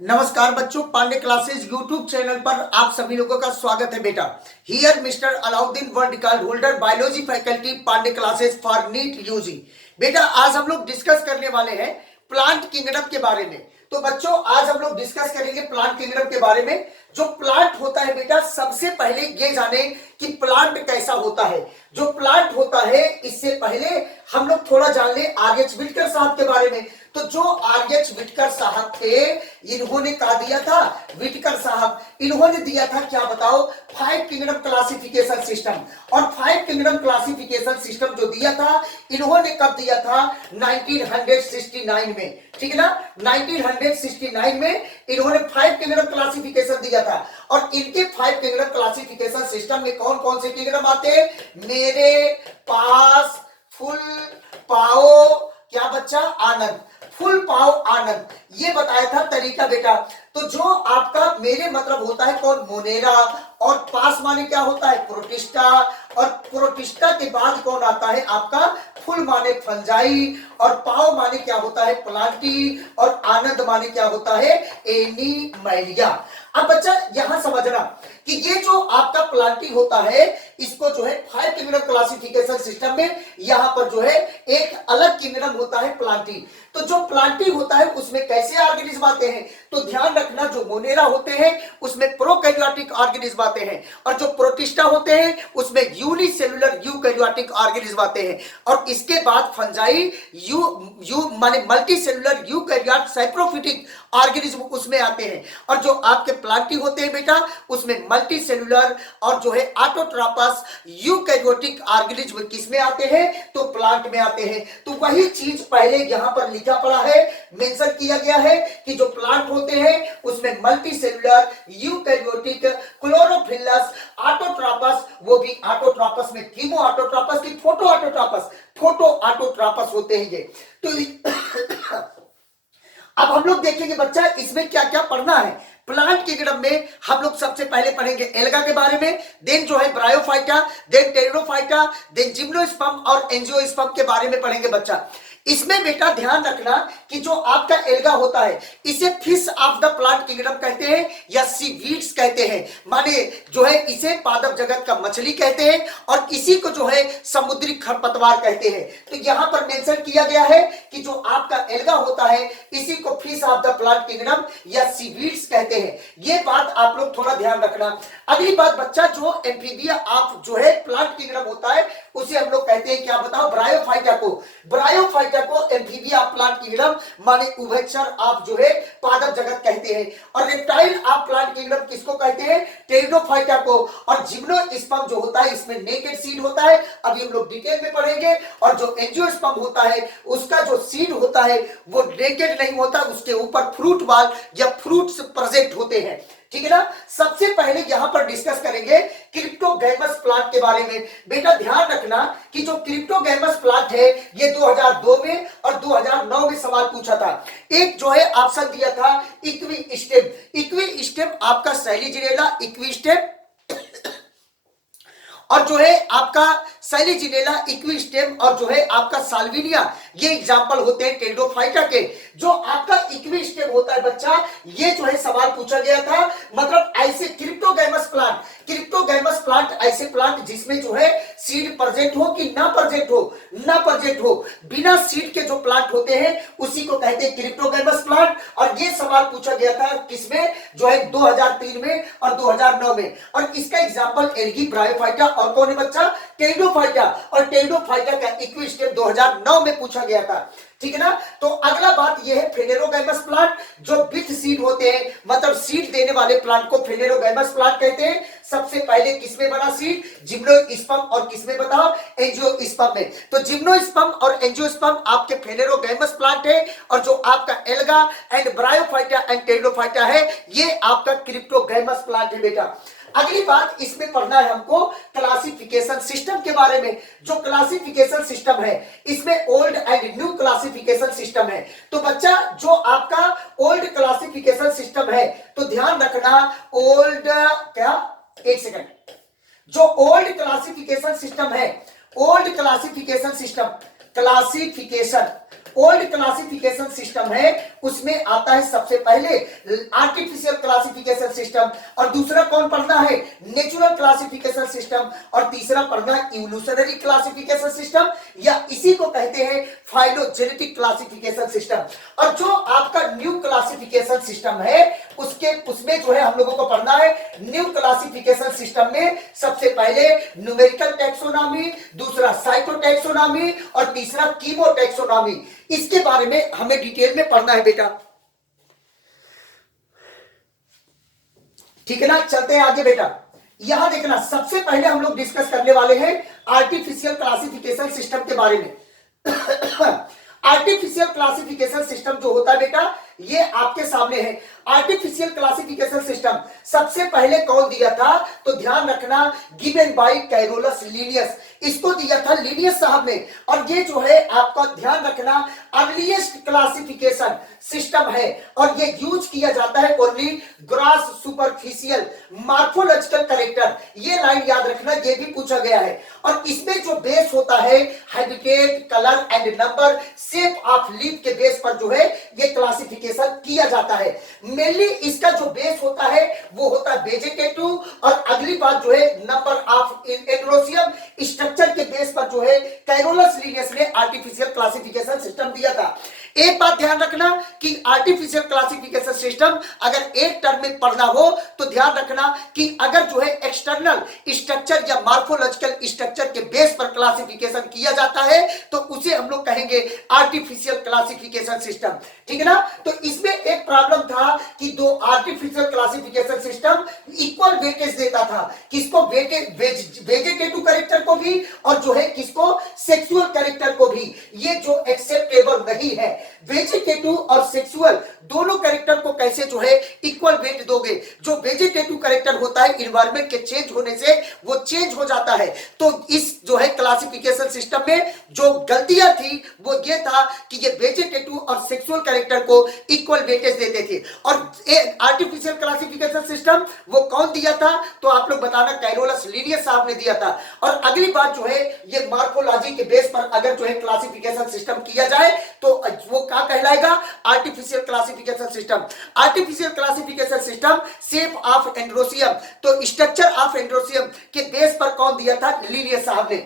नमस्कार बच्चों, Pandey classes YouTube channel पर आप सभी लोगों का स्वागत है बेटा। Here mister Alauddin world record holder biology faculty Pandey classes for NEET UG. बेटा आज हम लोग डिस्कस करने वाले हैं प्लांट किंगडम के बारे में। तो बच्चों आज हम लोग डिस्कस करेंगे प्लांट किंगडम के बारे में। जो प्लांट होता है बेटा, सबसे पहले ये जाने कि प्लांट कैसा होता है। जो प्लांट होता है इससे पहले हम लोग थोड़ा जान ले आर.एच. विटकर साहब के बारे में। तो जो आर.एच. विटकर साहब थे, इन्होंने क्या दिया था? विटकर साहब इन्होंने दिया था, क्या बताओ? 5 किंगडम क्लासिफिकेशन सिस्टम। और 5 किंगडम क्लासिफिकेशन सिस्टम जो दिया था, इन्होंने कब दिया था? 1969 में। ठीक है ना, 1969 में इन्होंने 5 किंगडम क्लासिफिकेशन दिया था। और इनके 5 किंगडम क्लासिफिकेशन सिस्टम में कौन कौन से किंगडम आते हैं? मेरे पास, फुल पाओ, क्या बच्चा? आनंद, फुल पाओ आनंद, ये बताया था तरीका बेटा। तो जो आपका मेरे मतलब होता है कौन? मोनेरा। और पास माने क्या होता है? प्रोटिस्टा। और प्रोटिस्टा के बाद कौन आता है आपका? फुल माने फंजाई। और पाओ माने क्या होता है? प्लांटी। और आनंद माने क्या होता है? एनिमैलिया। अब बच्चा यहां समझना कि ये जो आपका प्लांटी होता है, इसको जो है 5 किंगडम क्लासिफिकेशन सिस्टम में यहां पर जो है एक अलग किंगडम होता है प्लांटी। तो जो प्लांटी होता है उसमें कैसे ऑर्गेनिज्म आते हैं? तो ध्यान रखना, जो मोनेरा होते हैं उसमें प्रोकैरियोटिक ऑर्गेनिज्म आते हैं। और जो प्रोटिस्टा होते हैं उसमें यूनिसेलुलर यूकैरियोटिक ऑर्गेनिज्म आते हैं। और इसके बाद फंजाई यू माने मल्टीसेलुलर यूकैरियोट सैप्रोफिटिक ऑर्गेनिज्म उसमें आते हैं। और जो आपके प्लांटी होते हैं बेटा, उसमें मल्टीसेलुलर और जो है ऑटोट्रॉपस यूकैरियोटिक ऑर्गेनिज्म किसमें आते हैं? तो प्लांट में आते हैं। तो वही चीज पहले यहां पर लिखा पड़ा है, मेंशन किया गया है कि जो प्लांट होते हैं उसमें मल्टीसेलुलर यूकैरियोटिक क्लोरोफिलस ऑटोट्रॉपस, वो भी ऑटोट्रॉपस में कीमो ऑटोट्रॉपस की फोटो ऑटोट्रॉपस होते हैं ये। तो अब हम लोग देखेंगे बच्चा इसमें क्या क्या पढ़ना है। प्लांट किंगडम में हम लोग सबसे पहले पढ़ेंगे एल्गा के बारे में, देन जो है bryophyta, then pteridophyta, then gymnosperm और एंजियोस्पर्म के बारे में पढ़ेंगे बच्चा। इसमें बेटा ध्यान रखना कि जो आपका एल्गा होता है इसे fish of the plant kingdom कहते हैं या सीवीड्स कहते हैं। माने जो है इसे पादप जगत का मछली कहते हैं और इसी को जो है समुद्री खरपतवार कहते हैं। तो यहां पर मेंशन किया गया है कि जो आपका एल्गा होता है इसी को fish of the plant kingdom या सीवीड्स कहते हैं। ये बात आप लोग थोड़ा ध्यान रखना। अगली बात बच्चा, जो एम्फीबिया ऑफ जो है प्लांट किंगडम होता है उसे हम लोग कहते हैं, क्या बताओ? ब्रायोफाइटा को। ब्रायोफाइटा को एम्फीबिया प्लांट किंगडम माने उभयचर आप जो है पादप जगत कहते हैं। और रेप्टाइल आप प्लांट किंगडम किसको कहते हैं? टेरिडोफाइटा को। और जिम्नोस्पर्म जो होता है इसमें नेकेड सीड होता है, अभी हम लोग डिटेल में पढ़ेंगे। और जो एंजियोस्पर्म होता है उसका जो सीड होता है वो नेकेड नहीं होता, उसके ऊपर फ्रूट बाल या फ्रूट्स प्रेजेंट होते हैं। ठीक है ना। सबसे पहले यहां पर डिस्कस करेंगे क्रिप्टोगैमस प्लांट के बारे में। बेटा ध्यान रखना कि जो क्रिप्टोगैमस प्लांट है ये 2002 में और 2009 में सवाल पूछा था। एक जो है ऑप्शन दिया था इक्वी स्टेम। इक्वी स्टेम आपका सैलीजिनेला इक्वी स्टेम और जो है आपका सैलीजिनेला इक्वी स्टेम और जो है आपका साल्विनिया, ये एग्जांपल होते हैं टेरिडोफाइटा के। जो आपका इक्वी स्टेम होता है बच्चा, ये जो है सवाल पूछा गया था। मतलब ऐसे क्रिप्टोगैमस प्लांट ऐसे प्लांट जिसमें जो है सीड प्रेजेंट हो कि ना प्रेजेंट हो, बिना सीड के जो प्लांट होते हैं उसी को कहते हैं क्रिप्टोगैमस प्लांट। और ये सवाल पूछा गया था किसमें? जो है 2003 में और 2009 में। और इसका एग्जांपल एल्गी, ब्रायोफाइटा और कौन है बच्चा? टेरिडोफाइटा। और टेरिडोफाइटा का इक्वी स्टेम 2009 में पूछा गया था। ठीक है ना। तो अगला बात यह है फेनेरोगैमस प्लांट, जो विथ सीड होते हैं, मतलब सीड देने वाले प्लांट को फेनेरोगैमस प्लांट कहते हैं। सबसे पहले किसमें बना सीड? जिम्नोस्पर्म। और किसमें बताओ? एंजियोस्पर्म में। तो जिम्नोस्पर्म और एंजियोस्पर्म आपके फेनेरोगैमस प्लांट है। और जो आपका alga and bryophyta and pteridophyta है ये आपका क्रिप्टोगैमस प्लांट है बेटा। अगली बात इसमें पढ़ना है हमको क्लासिफिकेशन सिस्टम के बारे में। जो क्लासिफिकेशन सिस्टम है इसमें old and new classification system है। तो बच्चा जो आपका ओल्ड क्लासिफिकेशन सिस्टम है, तो ध्यान रखना ओल्ड, क्या, एक सेकंड, जो ओल्ड क्लासिफिकेशन सिस्टम है, old classification system, classification old classification system है उसमें आता है सबसे पहले आर्टिफिशियल क्लासिफिकेशन सिस्टम, और दूसरा कौन पढ़ना है, नेचुरल क्लासिफिकेशन सिस्टम, और तीसरा पढ़ना इवोल्यूशनरी क्लासिफिकेशन सिस्टम, या इसी को कहते हैं फाइलोजेनेटिक क्लासिफिकेशन सिस्टम। और जो आपका न्यू क्लासिफिकेशन सिस्टम है उसमें जो है हम लोगों को पढ़ना है न्यू क्लासिफिकेशन सिस्टम में सबसे पहले न्यूमेरिकल टैक्सोनॉमी, दूसरा साइटोटैक्सोनॉमी और तीसरा कीमोटैक्सोनॉमी। इसके बारे में हमें डिटेल में पढ़ना है बेटा, ठीक है ना। चलते हैं आगे बेटा। यहां देखना, सबसे पहले हम लोग डिस्कस करने वाले हैं आर्टिफिशियल क्लासिफिकेशन सिस्टम के बारे में। आर्टिफिशियल क्लासिफिकेशन सिस्टम जो होता है बेटा ये आपके सामने है। आर्टिफिशियल क्लासिफिकेशन सिस्टम सबसे पहले कौन दिया था, तो ध्यान रखना गिवन बाय कैरोलस लीनियस, इसको दिया था लीनियस साहब ने। और ये जो है आपका ध्यान रखना अर्लीस्ट क्लासिफिकेशन सिस्टम है, और ये यूज किया जाता है only gross superficial morphological character. ये लाइन याद रखना, ये भी पूछा गया है। और इसमें जो बेस होता है habitat, colour and number, shape of leaf के बेस पर जो है ये क्लासिफिकेशन किया जाता है। मेनली इसका जो बेस होता है वो होता है वेजिटेटिव, और अगली बात जो है नंबर ऑफ एंड्रोसियम स्ट्रक्चर के बेस पर जो है कैरोलस लीनियस ने आर्टिफिशियल क्लासिफिकेशन सिस्टम दिया था। एक बात ध्यान रखना कि आर्टिफिशियल क्लासिफिकेशन सिस्टम अगर एक टर्म में पढ़ना हो तो ध्यान रखना कि अगर जो है एक्सटर्नल स्ट्रक्चर या मार्फोलॉजिकल स्ट्रक्चर के बेस पर क्लासिफिकेशन किया जाता है तो उसे हम लोग कहेंगे आर्टिफिशियल क्लासिफिकेशन सिस्टम, ठीक है ना। तो इसमें एक प्रॉब्लम था कि दो artificial classification system equal weightage देता था, किसको, वेजिटेटिव कैरेक्टर को भी और जो है किसको, सेक्सुअल कैरेक्टर को भी। ये जो एक्सेप्टेबल नहीं है। वेजिटेटिव और सेक्सुअल दोनों कैरेक्टर को कैसे जो है इक्वल वेट दोगे। जो वेजिटेटिव कैरेक्टर होता है एनवायरनमेंट के चेंज होने से वो चेंज हो जाता है। तो इस जो है क्लासिफिकेशन सिस्टम में जो गलतियां थी वो ये था कि ये वेजिटेटिव और सेक्सुअल कैरेक्टर को इक्वल वेटेज देते थे। और आर्टिफिशियल क्लासिफिकेशन सिस्टम वो कौन दिया था, तो आप लोग बताना, कैरोलस लीनियस साहब ने दिया था। और अगली बात जो है ये मार्फोलॉजी के बेस पर अगर जो है क्लासिफिकेशन सिस्टम किया जाए तो वो क्या कहलाएगा, artificial classification system. Artificial classification system shape of androecium, तो स्ट्रक्चर ऑफ एंड्रोसियम के बेस पर कौन दिया था, लीनियस साहब ने।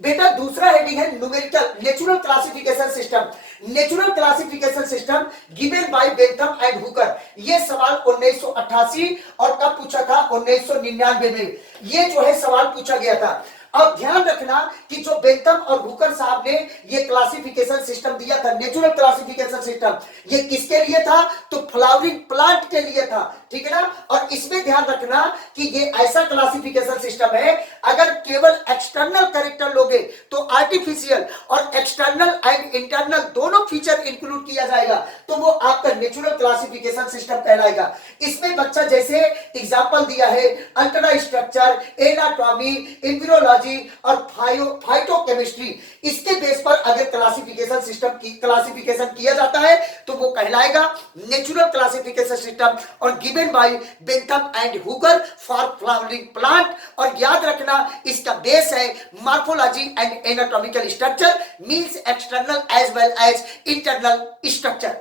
बेटा दूसरा हेडिंग है numerical natural classification system. Natural classification system given by Bentham and Hooker. ये सवाल 1988 और कब पूछा था, 1999 में ये जो है सवाल पूछा गया था। अब ध्यान रखना कि जो बेंथम और हुकर साहब ने ये क्लासिफिकेशन सिस्टम दिया था, नेचुरल क्लासिफिकेशन सिस्टम, ये किसके लिए था, तो फ्लावरिंग प्लांट के लिए था, ठीक है ना। और इसमें ध्यान रखना कि ये ऐसा क्लासिफिकेशन सिस्टम है अगर केवल एक्सटर्नल कैरेक्टर लोगे तो आर्टिफिशियल और एक्सटर्नल एंड इंटरनल दोनों फीचर इंक्लूड किया जाएगा तो वो आपका नेचुरल क्लासिफिकेशन सिस्टम कहलाएगा। इसमें बच्चा जैसे एग्जांपल दिया है अल्ट्रा स्ट्रक्चर, एनाटॉमी, एम्ब्रियोलॉजी और फाइटोकेमिस्ट्री, इसके बेस पर अगर क्लासिफिकेशन सिस्टम की क्लासिफिकेशन किया जाता है तो वो कहलाएगा नेचुरल क्लासिफिकेशन सिस्टम और given by Bentham and Hooker for flowering plant. और याद रखना इसका बेस है morphology and anatomical structure, means external as well as internal structure.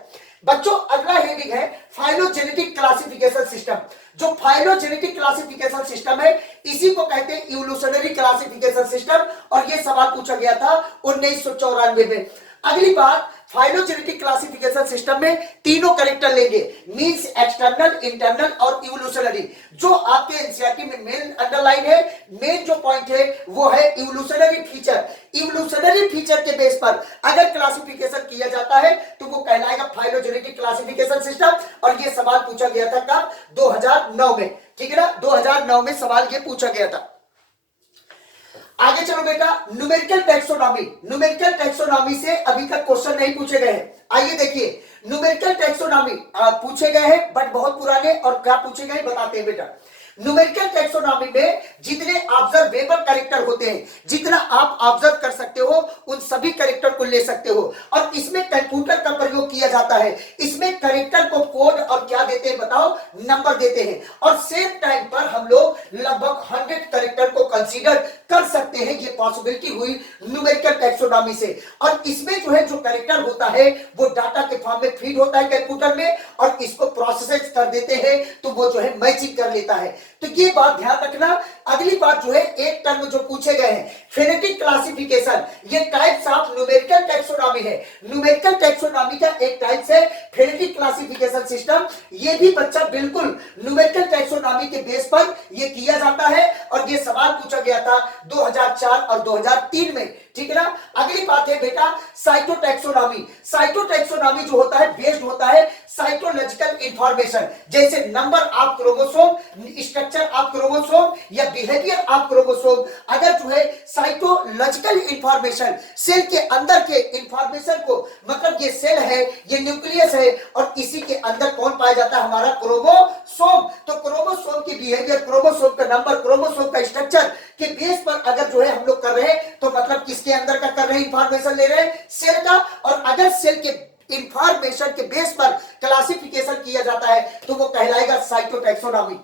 बच्चों अगला हेडिंग है फाइलोजेनेटिक क्लासिफिकेशन सिस्टम। जो फाइलोजेनेटिक क्लासिफिकेशन सिस्टम है इसी को कहते हैं इवोल्यूशनरी क्लासिफिकेशन सिस्टम, और यह सवाल पूछा गया था 1994 में। अगली बात, फाइलोजेनेटिक क्लासिफिकेशन सिस्टम में तीनों कैरेक्टर लेंगे, मींस एक्सटर्नल, इंटरनल और इवोल्यूशनरी। जो आपके एनसीईआरटी में मेन अंडरलाइन है, मेन जो पॉइंट है वो है इवोल्यूशनरी फीचर। इवोल्यूशनरी फीचर के बेस पर अगर क्लासिफिकेशन किया जाता है तो वो कहलाएगा फाइलोजेनेटिक क्लासिफिकेशन सिस्टम। और ये सवाल पूछा गया था कब, 2009 में, ठीक है ना। 2009 में सवाल ये पूछा गया था। आगे चलो बेटा, न्यूमेरिकल टैक्सोनॉमी। न्यूमेरिकल टैक्सोनॉमी से अभी तक क्वेश्चन नहीं पूछे गए हैं। आइए देखिए, न्यूमेरिकल टैक्सोनॉमी पूछे गए हैं बट बहुत पुराने, और क्या पूछे गए बताते हैं बेटा। न्यूमेरिकल टैक्सोनॉमी में जितने ऑब्जर्वेबल कैरेक्टर होते हैं, जितना आप ऑब्जर्व कर सकते हो उन सभी कैरेक्टर को ले सकते हो। और इसमें कंप्यूटर का प्रयोग किया जाता है। इसमें कैरेक्टर को कोड और क्या देते हैं बताओ, नंबर देते हैं। और सेम टाइम पर हम लोग लगभग 100 कैरेक्टर को कंसीडर कर सकते हैं। ये पॉसिबिलिटी हुई न्यूमेरिकल टैक्सोनॉमी से। और इसमें जो है जो कैरेक्टर होता है वो डाटा के फॉर्म में फीड होता है कंप्यूटर में और इसको प्रोसेस कर देते हैं तो वो जो है मैचिंग कर लेता है। तो ये बात ध्यान रखना। अगली बात जो है एक टर्म जो पूछे गए हैं फेनेटिक क्लासिफिकेशन, ये टाइप्स ऑफ न्यूमेरिकल टैक्सोनॉमी है। न्यूमेरिकल टैक्सोनॉमी का एक टाइप है फेनेटिक क्लासिफिकेशन सिस्टम। ये भी बच्चा बिल्कुल न्यूमेरिकल टैक्सोनॉमी के बेस पर ये किया जाता है और ये सवाल पूछा गया था 2004 और 2003 में, ठीक है ना। अगली बात है बेटा साइटोटैक्सोनॉमी। साइटोटैक्सोनॉमी जो होता है बेस्ड होता है साइटोलॉजिकल इंफॉर्मेशन, जैसे number of chromosome, structure of chromosome या बिहेवियर ऑफ क्रोमोसोम। अगर जो है साइटोलॉजिकल इंफॉर्मेशन सेल के अंदर के इंफॉर्मेशन को, मतलब ये सेल है, ये न्यूक्लियस है और इसी के अंदर कौन पाया जाता है, हमारा क्रोमोसोम। तो क्रोमोसोम की बिहेवियर, क्रोमोसोम का नंबर, क्रोमोसोम का स्ट्रक्चर के बेस पर अगर जो है हम लोग कर रहे हैं तो मतलब किसके अंदर का कर रहे हैं, इंफॉर्मेशन ले रहे हैं, सेल का। और अगर सेल के इंफॉर्मेशन के बेस पर क्लासिफिकेशन किया जाता है तो वो कहलाएगा साइटोटैक्सोनॉमी।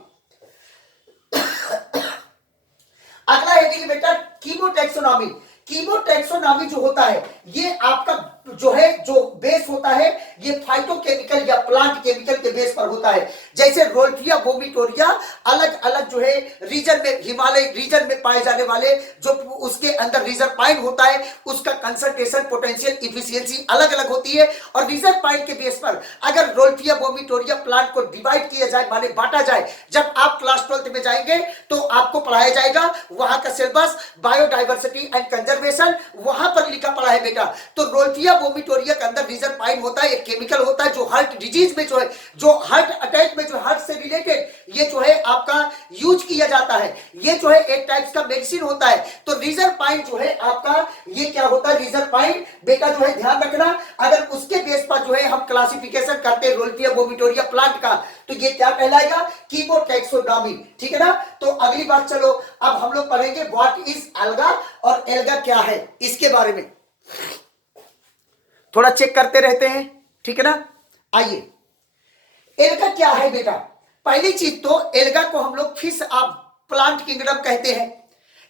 अगला हेडिंग बेटा कीमोटैक्सोनॉमी। कीमोटैक्सोनॉमी जो होता है ये आपका जो है जो बेस होता है ये फाइटोकेमिकल या प्लांट केमिकल के बेस पर होता है। जैसे रोल्फिया वोमिटोरिया अलग अलग जो है रीजन में, हिमालय रीजन में पाए जाने वाले जो उसके अंदर रिजरपाइन होता है उसका कंसंट्रेशन, पोटेंशियल इफिशियंसी अलग अलग होती है। और रिजरपाइन के बेस पर अगर रोल्फिया वोमिटोरिया प्लांट को डिवाइड किया जाए, माने बांटा जाए, जब आप क्लास 12th में जाएंगे तो आपको पढ़ाया जाएगा वहां का सिलेबस बायोडाइवर्सिटी एंड कंजर्वेशन, वहां पर लिखा पड़ा है बेटा। तो रोल्फिया वोमिटोरिया के अंदर रिजरपाइन होता है, एक केमिकल होता है जो हार्ट डिजीज में जो है, जो हार्ट अटैक में, जो हार्ट से रिलेटेड ये जो है आपका यूज किया जाता है। ये जो है एक टाइप का मेडिसिन होता है। तो रिजरपाइन जो है आपका ये क्या होता है, रिजरपाइन बेटा जो है ध्यान रखना। अगर उसके बेस पर जो है हम क्लासिफिकेशन करते हैं रोल्फिया वोमिटोरिया प्लांट का तो ये क्या कहलाएगा, कीमोटैक्सोनॉमी, ठीक है ना। तो अगली बात चलो अब हम लोग पढ़ेंगे व्हाट इज एल्गा और एल्गा क्या है, इसके बारे में थोड़ा चेक करते रहते हैं, ठीक है ना। आइए एल्गा क्या है बेटा। पहली चीज तो एल्गा को हम लोग फिश ऑफ प्लांट किंगडम कहते हैं।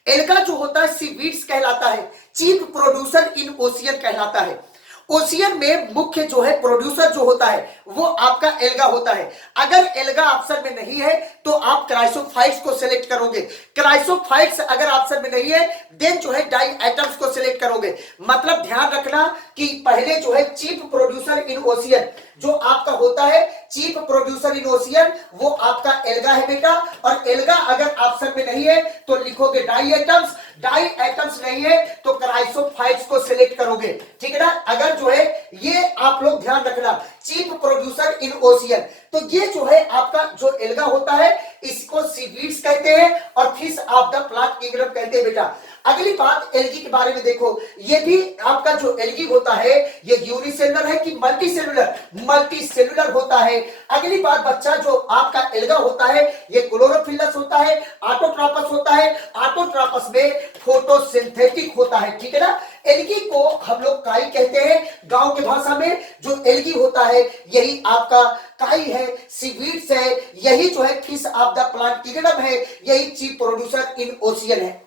एल्गा जो होता है सीवीड्स कहलाता है, चीफ प्रोड्यूसर इन ओशियन कहलाता है। ओशियन में मुख्य जो है प्रोड्यूसर जो होता है वो आपका एल्गा होता है। अगर एल्गा ऑप्शन में नहीं है तो आप क्राइसोफाइट्स को सिलेक्ट करोगे। क्राइसोफाइट्स अगर ऑप्शन में नहीं है देन जो है डाई एटम्स को सिलेक्ट करोगे। मतलब ध्यान रखना कि पहले जो है चीफ प्रोड्यूसर इन ओशियन जो आपका होता है, चीफ प्रोड्यूसर इन ओशियन वो आपका एल्गा है बेटा। और एल्गा अगर ऑप्शन में नहीं है तो लिखोगे डाई एटम्स, डाई एटम्स नहीं है तो क्राइसोफाइट्स को सिलेक्ट करोगे, ठीक है ना। अगर जो है ये आप लोग ध्यान रखना चीफ प्रोड्यूसर इन ओशियन, तो ये जो है आपका जो एल्गा होता है इसको सीवीड्स कहते हैं और fish of the plant kingdom कहते हैं बेटा। अगली बात एल्गी के बारे में देखो, ये भी आपका जो एल्गी होता है ये यूनिसेलुलर है कि मल्टीसेलुलर, मल्टीसेलुलर होता है। अगली बात बच्चा जो आपका एल्गा होता है ये क्लोरोफिलस होता है, ऑटोट्रॉपस होता है, ऑटोट्रॉपस में फोटोसिंथेटिक होता है, ठीक है ना। एल्गी को हम लोग काई कहते हैं गांव की भाषा में। जो एल्गी होता है यही आपका काई है, सीवीड्स है, यही जो है fish of the plant kingdom है, यही चीफ प्रोड्यूसर इन ओशियन है।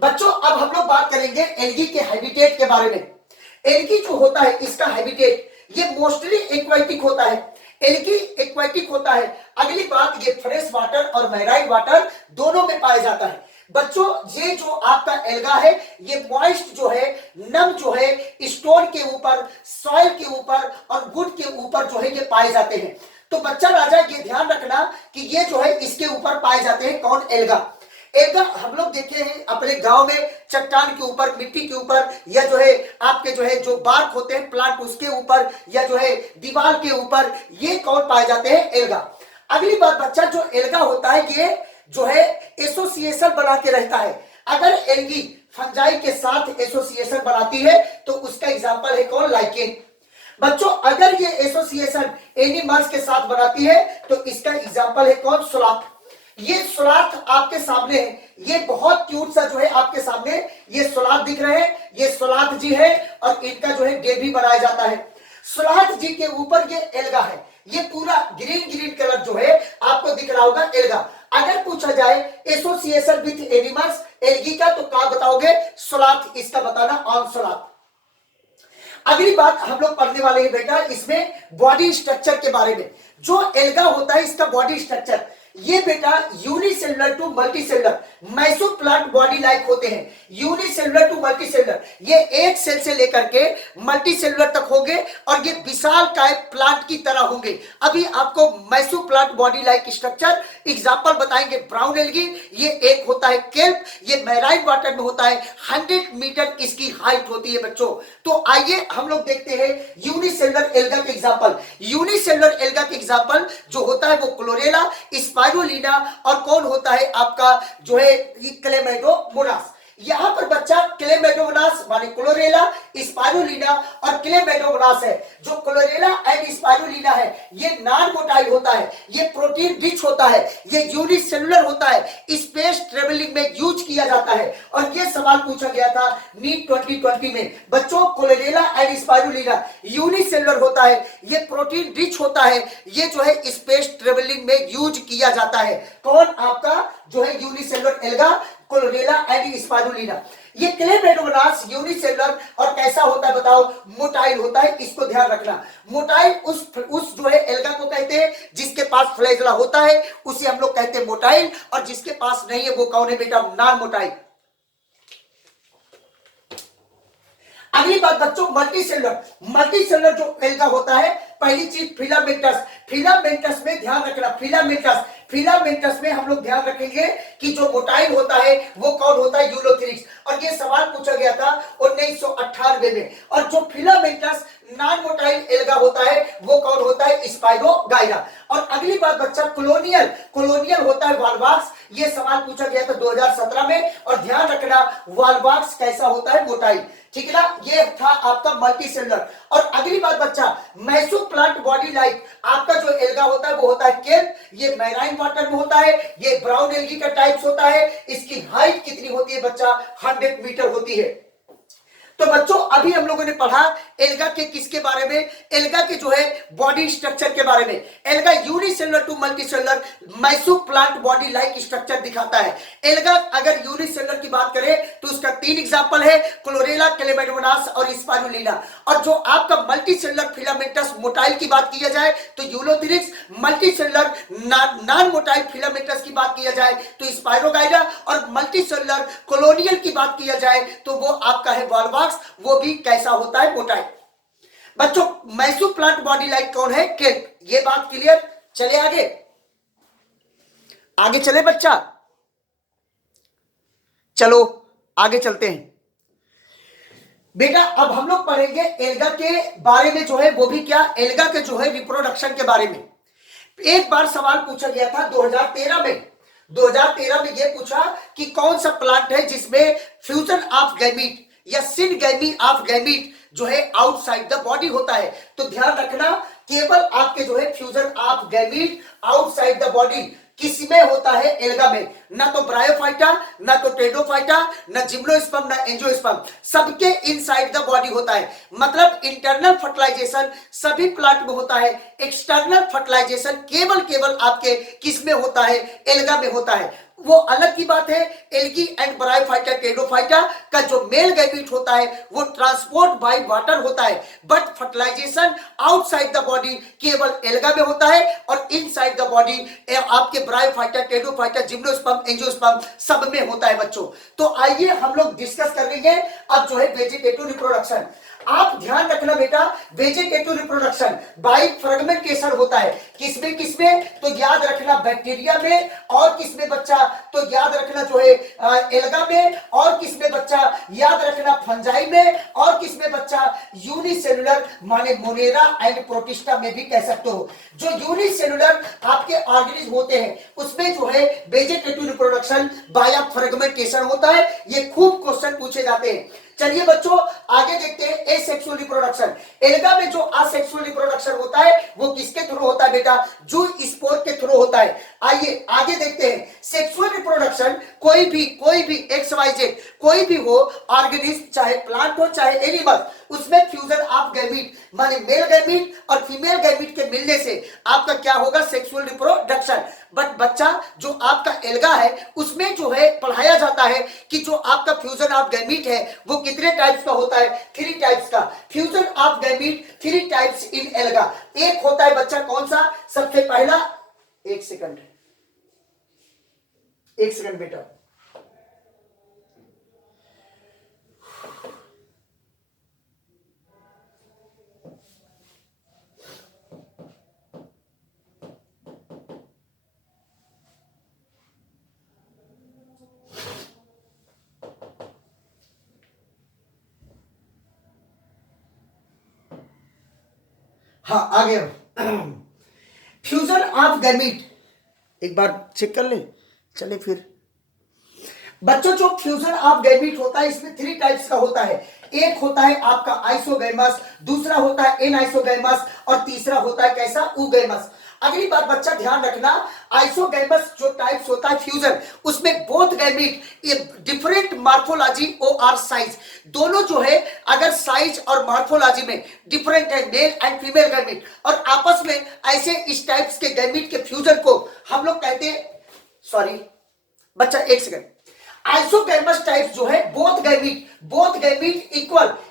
बच्चों अब हम लोग बात करेंगे एल्गी के हैबिटेट के बारे में। एल्गी जो होता है इसका हैबिटेट ये मोस्टली एक्वाटिक होता है। एल्गी एक्वाटिक होता है। अगली बात ये फ्रेश वाटर और मैराइन वाटर दोनों में पाया जाता है। बच्चों ये जो आपका एल्गा है ये मॉइस्ट जो है, नम जो है, स्टोन के ऊपर, सॉइल के ऊपर और वुड के ऊपर जो है ये पाए जाते हैं। तो बच्चा राजा ये ध्यान रखना कि ये जो है इसके ऊपर पाए जाते हैं कौन, एल्गा। एल्गा हम लोग देखे हैं अपने गांव में चट्टान के ऊपर, मिट्टी के ऊपर या जो है आपके जो है जो बार्क होते हैं प्लांट उसके ऊपर या जो है दीवार के ऊपर, ये कौन पाए जाते हैं, एल्गा। अगली बात बच्चा जो एल्गा होता है ये जो है एसोसिएशन बना के रहता है। अगर एल्गी फंजाई के साथ एसोसिएशन बनाती है तो उसका एग्जांपल है कौन, लाइकेन। बच्चों अगर ये एसोसिएशन एनिमल्स के साथ बनाती है तो इसका एग्जांपल है कौन, स्लॉथ। ये सुलाथ आपके सामने है, ये बहुत क्यूट सा जो है आपके सामने ये सुलाथ दिख रहे हैं, ये सुलाथ जी है और इनका जो है डेवी बनाया जाता है। सुलाथ जी के ऊपर ये एल्गा है, ये पूरा ग्रीन ग्रीन कलर जो है आपको दिख रहा होगा एल्गा। अगर पूछा जाए एसोसिएशन विथ एनिमल्स एल्गी का तो क्या बताओगे? सुलाथ, इसका बताना ऑन सुलाथ। अगली बात हम लोग पढ़ने वाले हैं बेटा इसमें बॉडी स्ट्रक्चर के बारे में। जो एल्गा होता है इसका बॉडी स्ट्रक्चर, ये बेटा यूनिसेलुलर टू मल्टीसेलुलर मेसोप्लांट बॉडी लाइक होते हैं। यूनिसेलुलर टू मल्टीसेलुलर, ये एक सेल से लेकर के मल्टीसेलुलर तक होंगे और ये विशालकाय प्लांट की तरह होंगे। अभी आपको मेसोप्लांट बॉडी लाइक स्ट्रक्चर एग्जांपल बताएंगे। ब्राउन एल्गी, ये एक होता है केल्प, ये मैराइन वाटर में होता है, 100 मीटर इसकी हाइट होती है बच्चों। तो आइए हम लोग देखते हैं यूनिसेलुलर एल्गा के एग्जांपल। यूनिसेलुलर एल्गा के एग्जांपल जो होता है वो क्लोरेला, स्पाइरुलिना और कौन होता है आपका जो है क्लेमेडोमोनास। यहां पर बच्चा क्लेमेडोमोनास माने क्लोरेला, स्पाइरुलिना और क्लेमेडोमोनास है। जो क्लोरेला एंड स्पाइरुलिना है ये नॉन मोटाइल होता है, ये प्रोटीन रिच होता है, ये यूनिसेलुलर होता है, स्पेस ट्रेवलिंग में यूज किया जाता है। और ये सवाल पूछा गया था नीट 2020 में। बच्चों क्लोरेला एंड स्पाइरुलिना यूनिसेलुलर होता है, ये प्रोटीन रिच होता है, ये जो है स्पेस ट्रेवलिंग में यूज किया जाता है। कौन आपका जो है unicellular alga, chlorella and spirulina. ये क्लेमेडोमोनास यूनिसेलुलर और कैसा होता है बताओ? मोटाइल होता है, इसको ध्यान रखना। मोटाइल उस जो है एल्गा को कहते हैं जिसके पास फ्लैगेला होता है, उसे हम लोग कहते हैं मोटाइल, और जिसके पास नहीं है वो कौन है बेटा? Non motile. अगली बात बच्चों मल्टीसेलुलर। मल्टीसेलुलर जो एल्गा होता है, पहली चीज फिलामेंटस। फिलामेंटस में ध्यान रखना, फिलामेंटस फिलामेंटस में हम लोग ध्यान रखेंगे कि जो मोटाइल होता है वो कौन होता है? यूलोथेरिक्स। और ये सवाल पूछा गया था 1998 में। और जो फिलामेंटस नॉन मोटाइल एल्गा होता है वो कौन होता है? स्पाइरोगाइरा। और अगली बात बच्चा कॉलोनियल। कॉलोनियल होता है वाल्वाक्स। ये सवाल पूछा गया था 2017 में। और ध्यान रखना वाल्वाक्स कैसा होता है? मोटाइल। ठीक है ना, ये था आपका मल्टीसेलुलर। और अगली बात बच्चा मेसोप्लांट बॉडी लाइक, आपका जो एल्गा होता है वो होता है केल्प, ये मैराइन वाटर में होता है, ये ब्राउन एल्गी का टाइप्स होता है। इसकी हाइट कितनी होती है बच्चा? 100 मीटर होती है। तो बच्चों अभी हम लोगों ने पढ़ा एल्गा के किसके बारे में? एल्गा के जो है बॉडी स्ट्रक्चर के बारे में। एल्गा यूनिसेलुलर टू मल्टीसेलुलर मेसोप्लांट बॉडी लाइक स्ट्रक्चर दिखाता है। एल्गा अगर यूनिसेलुलर की बात करें तो उसका 3 एग्जांपल है, क्लोरेला, क्लेमेडोमोनास और स्पाइरुलिना। और जो आपका मल्टीसेलुलर फिलामेंटस मोटाइल की बात किया जाए तो यूलोथेरिक्स, मल्टीसेलुलर नॉन मोटाइल फिलामेंटस की बात किया जाए तो स्पाइरोगाइरा, और मल्टीसेलुलर कॉलोनियल की बात किया जाए तो वो आपका है वाल्वाक्स, वो भी कैसा होता है? मोटाइल। बच्चों मेसोप्लांट बॉडी लाइक कौन है? केल्प। ये बात क्लियर? चले आगे, आगे चले बच्चा, चलो आगे चलते हैं बेटा। अब हम लोग पढ़ेंगे एल्गा के बारे में जो है वो भी क्या? एल्गा के जो है रिप्रोडक्शन के बारे में। एक बार सवाल पूछा गया था 2013 में। 2013 में यह पूछा कि कौन सा प्लांट है जिसमें फ्यूजन ऑफ गैमीट या सिनगैमी ऑफ गैमीट जो है आउटसाइड द बॉडी होता है। तो ध्यान रखना केवल आपके जो है fusion of gamete outside the body किसमें होता है? एल्गा में। ना तो ब्रायोफाइटा, ना तो टेडोफाइटा, ना जिम्नोस्पर्म, ना एंजियोस्पर्म, सबके इनसाइड द बॉडी होता है। मतलब इंटरनल फर्टिलाइजेशन सभी प्लांट में होता है, एक्सटर्नल फर्टिलाइजेशन केवल आपके किसमें होता है? एल्गा में होता है। वो अलग की बात है। एल्गी एंड ब्रायोफाइटा, टेडोफाइटा का जो मेल गैमीट होता है वो ट्रांसपोर्ट बाय वाटर होता है, but fertilization outside the body केवल एल्गा में होता है, और इनसाइड द बॉडी आपके ब्रायोफाइटा, टेडोफाइटा, जिम्नोस्पर्म, एंजियोस्पर्म सब में होता है बच्चों। तो आइए हम लोग डिस्कस कर लेंगे अब जो है वेजिटेटिव रिप्रोडक्शन। आप ध्यान रखना बेटा, वेजिटेटिव रिप्रोडक्शन बाय फ्रेगमेंटेशन होता है। किसमें किसमें? तो याद रखना बैक्टीरिया में, और किसमें बच्चा? तो याद रखना जो है एल्गा में, और किसमें बच्चा? याद रखना फंजाई में, और किसमें बच्चा? यूनिसेलुलर माने मोनेरा एंड प्रोटिस्टा में भी कह सकते हो। जो यूनिसेलुलर आपके ऑर्गेनिज्म होते हैं उसमें जो है वेजिटेटिव रिप्रोडक्शन बाय फ्रेगमेंटेशन होता है। ये खूब क्वेश्चन पूछे जाते हैं। चलिए बच्चों आगे देखते हैं एसेक्सुअल रिप्रोडक्शन। एल्गा में जो असेक्सुअल रिप्रोडक्शन होता है वो किसके थ्रू होता है बेटा? जू स्पोर के थ्रू होता है। होता है। आइए आगे देखते हैं। सेक्सुअल रिप्रोडक्शन कोई भी एक्स वाई जेड कोई भी हो ऑर्गेनिज्म, चाहे प्लांट हो चाहे एनिमल, उसमें फ्यूजन ऑफ गैमीट माने मेल गैमीट और फीमेल गैमीट के मिलने से आपका क्या होगा, सेक्सुअल रिप्रोडक्शन। बट बच्चा जो आपका एल्गा है उसमें जो है पढ़ाया जाता है कि जो आपका फ्यूजन ऑफ गैमीट है वो कितने टाइप्स का होता है, 3 टाइप्स का। Fusion of gamete 3 types in alga. एक होता है बच्चा कौन सा, सबसे पहला, एक सेकंड बेटा, हाँ आगे फ्यूजन ऑफ गैमीट एक बार चेक कर ले, चले फिर। बच्चों जो फ्यूजन ऑफ गैमीट होता है इसमें 3 टाइप्स का होता है। एक होता है आपका आइसोगैमस, दूसरा होता है एनाइसोगैमस और तीसरा होता है कैसा, ऊगैमस। अगली बात बच्चा ध्यान रखना, आइसोगैमस जो टाइप्स होता है फ्यूजन, उसमें बोथ गैमीट ये डिफरेंट मार्फोलॉजी और साइज, दोनों जो है अगर साइज और मार्फोलॉजी में डिफरेंट है, मेल एंड फीमेल गैमीट, और आपस में ऐसे इस टाइप्स के गैमीट के फ्यूजन को हम लोग कहते हैं, सॉरी बच्चा एक सेकंड, आइसोगैमस टाइप्स जो है both gamete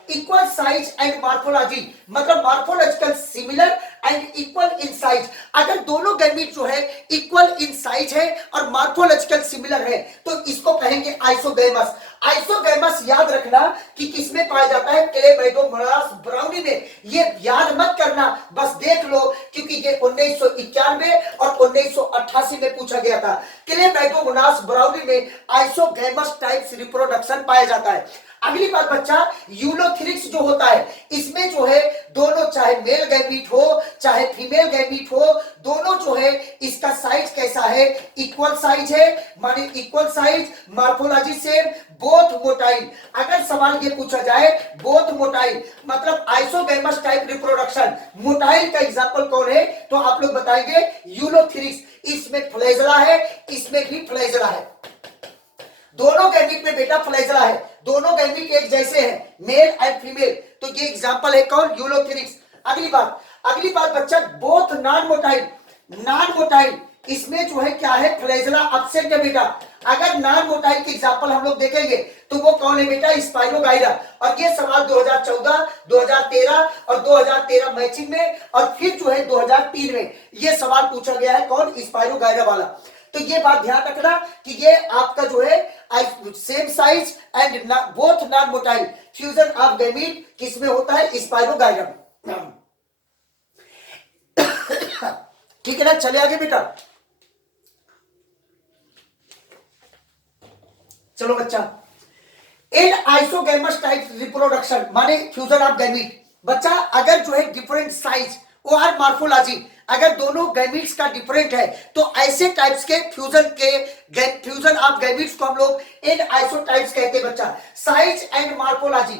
equal size and morphology, मतलब morphological similar and equal in size. अगर दोनों गैमीट जो है इक्वल इन साइज है और मार्फोलॉजिकल सिमिलर है तो इसको कहेंगे आइसोगैमस। आइसोगैमस याद रखना कि किसमें पाया जाता है, क्लेमाइडोमोनास ब्राउनी में। ये याद मत करना, बस देख लो, क्योंकि ये 1991 और 1988 में पूछा गया था। क्लेमाइडोमोनास ब्राउनी में आइसोगैमस टाइप्स रिप्रोडक्शन पाया जाता है। अगली बात बच्चा, यूलोथ्रिक्स जो होता है इसमें जो है दोनों, चाहे मेल गैमीट हो चाहे फीमेल गैमीट हो, दोनों जो है इसका साइज कैसा है, इक्वल साइज है, माने equal size, morphology same, both motile. अगर सवाल ये पूछा जाए बोथ मोटाइल मतलब आइसोगैमस टाइप रिप्रोडक्शन, मोटाइल का एग्जांपल कौन है, तो आप लोग बताएंगे यूलोथ्रिक्स। इसमें फ्लैजेला है, इसमें भी फ्लैजेला है, दोनों गैमीट में बेटा फ्लैजेला है, दोनों गैमीट एक जैसे हैं, मेल एंड फीमेल, तो ये एग्जांपल है कौन, यूलोथ्रिक्स। अगली बात बच्चा, बोथ नॉन मोटाइल इसमें जो है क्या है, फ्लैजेला एब्सेंट है बेटा। अगर नॉन मोटाइल के एग्जांपल हम लोग देखेंगे तो वो कौन है बेटा, स्पाइरोगाइरा। और ये सवाल 2014, 2013 और 2013 मैचिंग में और फिर जो है 2003 में ये सवाल पूछा गया है, कौन, स्पाइरोगाइरा वाला। तो ये बात ध्यान रखना कि ये आपका जो है same size and both non motile fusion of gamete किसमें होता है, स्पाइरोगाइरा में। ठीक है ना, चले आगे बेटा। चलो बच्चा, इन आइसोगैमस टाइप रिप्रोडक्शन माने फ्यूजन ऑफ गैमीट, बच्चा अगर जो है डिफरेंट साइज और मार्फोलॉजी अगर दोनों गैमीट्स का डिफरेंट है तो ऐसे टाइप्स के फ्यूजन ऑफ गैमीट्स को हम लोग इन आइसोटाइप्स कहते हैं बच्चा। साइज एंड मार्फोलॉजी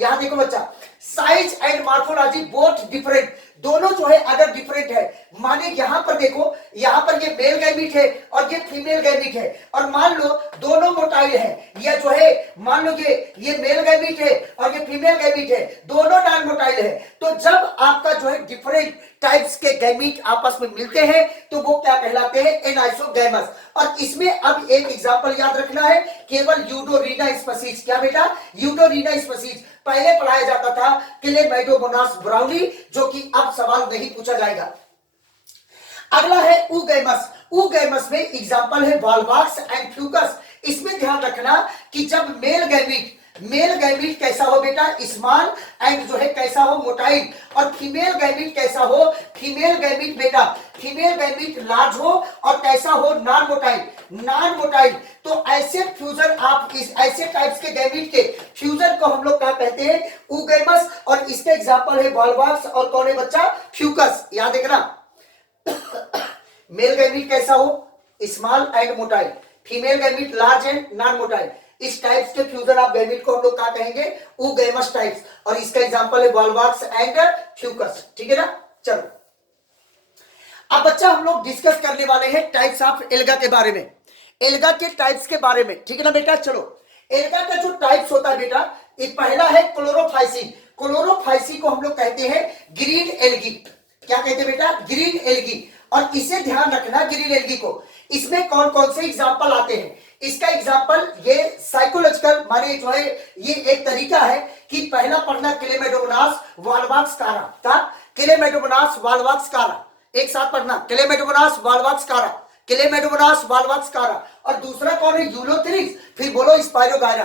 यहां देखो बच्चा, size and morphology both different, दोनों जो है अगर डिफरेंट है, माने यहां पर देखो, यहां पर ये मेल गैमीट है और ये फीमेल गैमीट है, और मान लो दोनों मोटाइल है, ये जो है मान लो ये मेल गैमीट है और ये फीमेल गैमीट है, दोनों नॉन मोटाइल है, तो जब आपका जो है डिफरेंट टाइप्स के गैमीट आपस में मिलते हैं तो वो क्या कहलाते हैं, एनाइसोगैमस। और इसमें अब एक एग्जांपल याद रखना है, केवल यूडोरीना स्पीशीज, क्या बेटा, यूडोरीना स्पीशीज पहले पढ़ाया जाता था क्लेमाइडोमोनास ब्राउनी, जो कि अब सवाल नहीं पूछा जाएगा। अगला है ऊगैमस में एग्जांपल है वॉलवाक्स एंड फ्यूकस। इसमें ध्यान रखना कि जब मेल गैमीट कैसा हो बेटा, स्मॉल एंड जो है कैसा हो, मोटाइल, और फीमेल गैमीट कैसा हो, फीमेल गैमीट बेटा, फीमेल गैमीट लार्ज हो और कैसा हो, नॉन मोटाइल। तो ऐसे फ्यूजन आप इस ऐसे टाइप्स के गैमीट के फ्यूजन को हम लोग क्या कहते हैं, ऊगैमस, और इसके एग्जांपल है वॉलवाक्स और कौन है बच्चा, फ्यूकस। याद देखना, मेल गैमीट कैसा हो, small and motile, female gamete large and non motile, इस टाइप्स के फ्यूजन ऑफ गैमीट को हम लोग क्या कहेंगे, ऊगैमस टाइप्स, और इसका एग्जांपल है वॉलवाक्स एंड फ्यूकस। ठीक है ना, चलो अब बच्चा हम लोग डिस्कस करने वाले हैं टाइप्स ऑफ एल्गा के बारे में, एल्गा के टाइप्स के बारे में, ठीक है ना बेटा। चलो, एल्गा का जो टाइप्स होता है बेटा, एक पहला है क्लोरोफाइसिन। क्लोरोफाइसिन को हम लोग कहते हैं ग्रीन एल्गी। क्या कहते हैं बेटा? Green algae. और इसे ध्यान रखना, ग्रीन एल्गी को, इसमें कौन कौन से एग्जाम्पल आते हैं। इसका एग्जाम्पल ये साइकोलॉजिकल माने जो है, ये एक तरीका है कि पहला पढ़ना क्लेमेडोमोनास वाल्वाक्सकारा था, क्लेमेडोमोनास वाल्वाक्सकारा, एक साथ पढ़ना, क्लेमेडोमोनास वाल्वाक्सकारा, क्लेमेडोमोनास वाल्वाक्सकारा। और दूसरा कौन है? यूलोथेरिक्स। फिर बोलो स्पाइरोगायरा,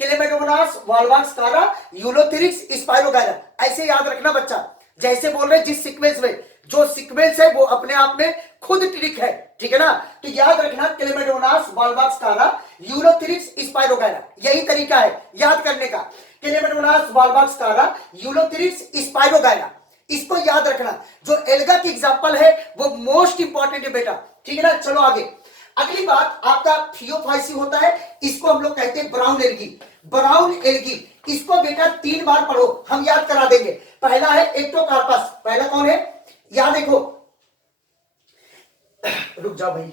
क्लेमेडोमोनास वाल्वाक्सकारा, यूलोथेरिक्स, स्पाइरोगायरा। ऐसे याद रखना बच्चा, जैसे बोल रहे जिस सीक्वेंस में, जो सीक्वेंस है वो अपने आप में खुद ट्रिक है, ठीक है ना। तो याद रखना क्लेमेडोमोनास वाल्वाक्सकारा, यूलोथेरिक्स, स्पाइरोगायरा, यही तरीका है याद करने का। क्लेमेडोमोनास वाल्वाक्सकारा, यूलोथेरिक्स, स्पाइरोगायरा, इसको याद रखना। जो एल्गा की एग्जांपल है वो मोस्ट इंपॉर्टेंट है बेटा, ठीक है ना। चलो आगे, अगली बात आपका थियोफाइसी होता है, इसको हम लोग कहते हैं ब्राउन एल्गी। ब्राउन एल्गी, इसको बेटा 3 बार पढ़ो, हम याद करा देंगे। पहला है एक्टोकार्पस, पहला कौन है? याद देखो, रुक जाओ भाई।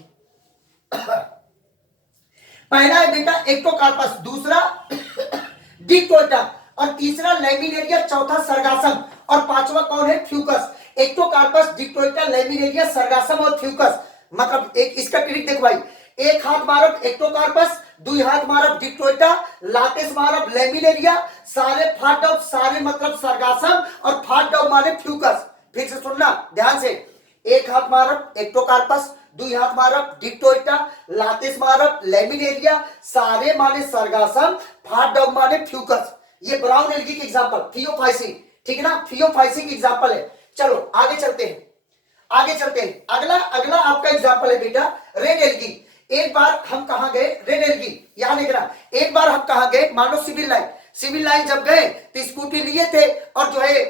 पहला है बेटा एक्टोकार्पस, दूसरा डिक्टोटा, और तीसरा लैमिनेरिया, चौथा सर्गासम, और पांचवा कौन है? फ्यूकस। एक्टोकार्पस, डिक्टोटा, लैमिनेरिया, सर्गासम और फ्यूकस। मतलब एक इसका ट्रिक देखो भाई, एक हाथ मारब एक्टोकार्पस, दुई हाथ मारब डिक्टोटा, लातेस मारब लैमिनेरिया, सारे फाट डाउन, सारे मतलब सर्गासम, और फाट डाउन मारे फ्यूकस। फिर से सुनना ध्यान से, एक हाथ मारब एक्टोकार्पस, दुई हाथ मारब डिक्टोटा, लातेस मारब लैमिनेरिया, सारे माने सर्गासम, फाट डाउन माने फ्यूकस। ये ब्राउन एल्गी की एग्जांपल, थियोफाइसी, ठीक है ना, थियोफाइसी की एग्जांपल है। चलो आगे चलते हैं, आगे चलते हैं। अगला अगला आपका एग्जांपल है बेटा रेड एल्गी। एक बार हम कहां गए? रेड एल्गी, याद रखना। एक बार हम कहां गए? मानो सिविल लाइन, सिविल लाइन जब गए तो स्कूटी लिए थे, और जो है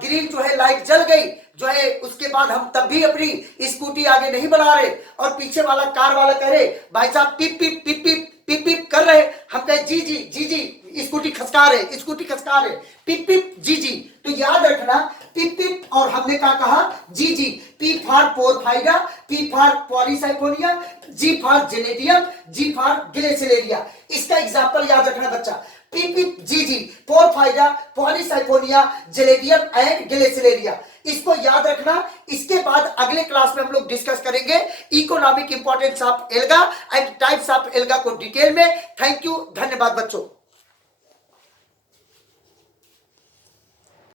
ग्रीन जो है लाइट जल गई जो है, उसके बाद हम तब भी अपनी स्कूटी आगे नहीं बढ़ा रहे, और पीछे वाला कार वाला कह रहे भाई साहब पिप पिप पिप पिप पिप पिप कर रहे। हम कहे जी जी जी जी, स्कूटी खसका रहे, स्कूटी खसका रहे, पिप पिप जी जी। तो याद रखना पिप पिप, और हमने कहा G G. P for Porphyra, P for Polysiphonia, G for Gelidium, G for Gracilaria. इसका एग्जांपल याद रखना बच्चा, पिप पिप जी जी, पोरफाइडा, पॉलीसाइफोनिया, जेनेटियम एंड ग्लेसिलेरिया। इसको याद रखना। इसके बाद अगले क्लास में हम लोग डिस्कस करेंगे economic importance of alga and types of alga को डिटेल में। थैंक यू, धन्यवाद बच्चों।